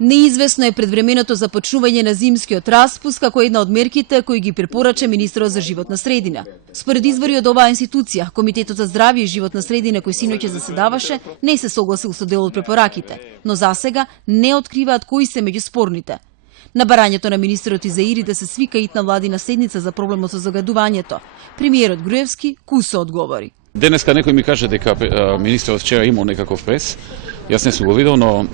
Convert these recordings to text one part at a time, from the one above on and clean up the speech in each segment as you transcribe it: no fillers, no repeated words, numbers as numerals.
Неизвестно е предвременото започнување на зимскиот распуст како една од мерките кои ги препорача министерот за животна средина. Според извори од оваа институција, Комитетот за здравје и животна средина кој синоќа заседаваше, не се согласил со дел од препораките, но засега не откриваат кои се меѓу спорните. На барањето на министерот Изаири да се свика итна владина седница за проблемот со загадувањето, премиерот Груевски кусо одговори. Денеска некој ми каже дека министерот вчера имал некаков прес. Јас не сум го видел, но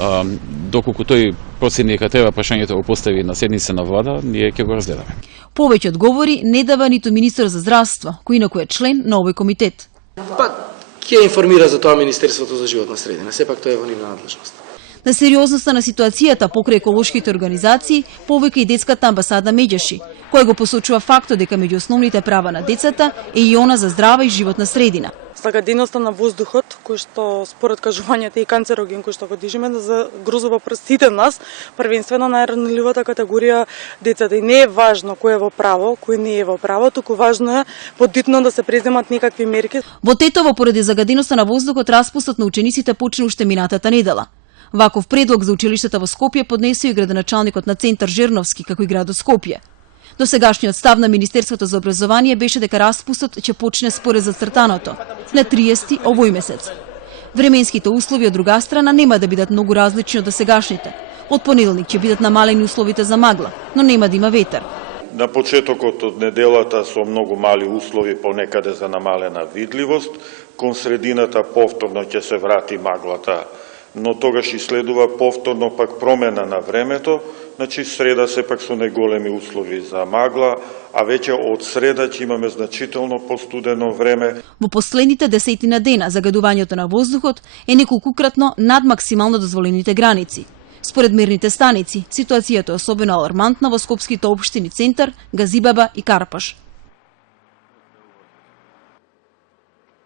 доколку тој процени дека треба прашањето го постави на седница на влада, ние ќе го разгледаме. Повеќе одговори не дава ниту министер за здравство, кој инаку е член на овој комитет. Ќе информира за тоа Министерството за животна средина, сепак тоа е во нивна надлежност. На сериозноста на ситуацијата покрај еколошките организации повика и детската амбасада Меѓаши, која го посочува фактот дека меѓу основните права на децата е и она за здрава и животна средина. Загаденоста на воздухот, кој што според кажувањата и канцероген кој што го дижиме да загрозува сите нас, првенствено најранливата категорија децата. И не е важно кој е во право, кој не е во право, туку важно е подитно да се преземат некакви мерки. Во Тетово поради загаденоста на воздухот распустот на учениците почна уште минатата недела. Ваков предлог за училиштата во Скопје поднесе и градоначалникот на Центар Жерновски, како и градот Скопје. До сегашниот став на Министерството за образование беше дека распустот ќе почне според зацртаното на 30 овој месец. Временските услови од друга страна нема да бидат многу различни од сегашните. Од понеделник ќе бидат намалени условите за магла, но нема да има ветер. На почетокот од неделата со многу мали услови понекаде за намалена видливост, кон средината повторно ќе се врати маглата, но тогаш и следува повторно пак промена на времето, значи среда сепак со неголеми услови за магла, а веќе од среда ќе имаме значително постудено време. Во последните десетина дена загадувањето на воздухот е неколкукратно над максимално дозволените граници. Според мерните станици, ситуацијата е особено алармантна во скопските општини Центар, Газибаба и Карпаш.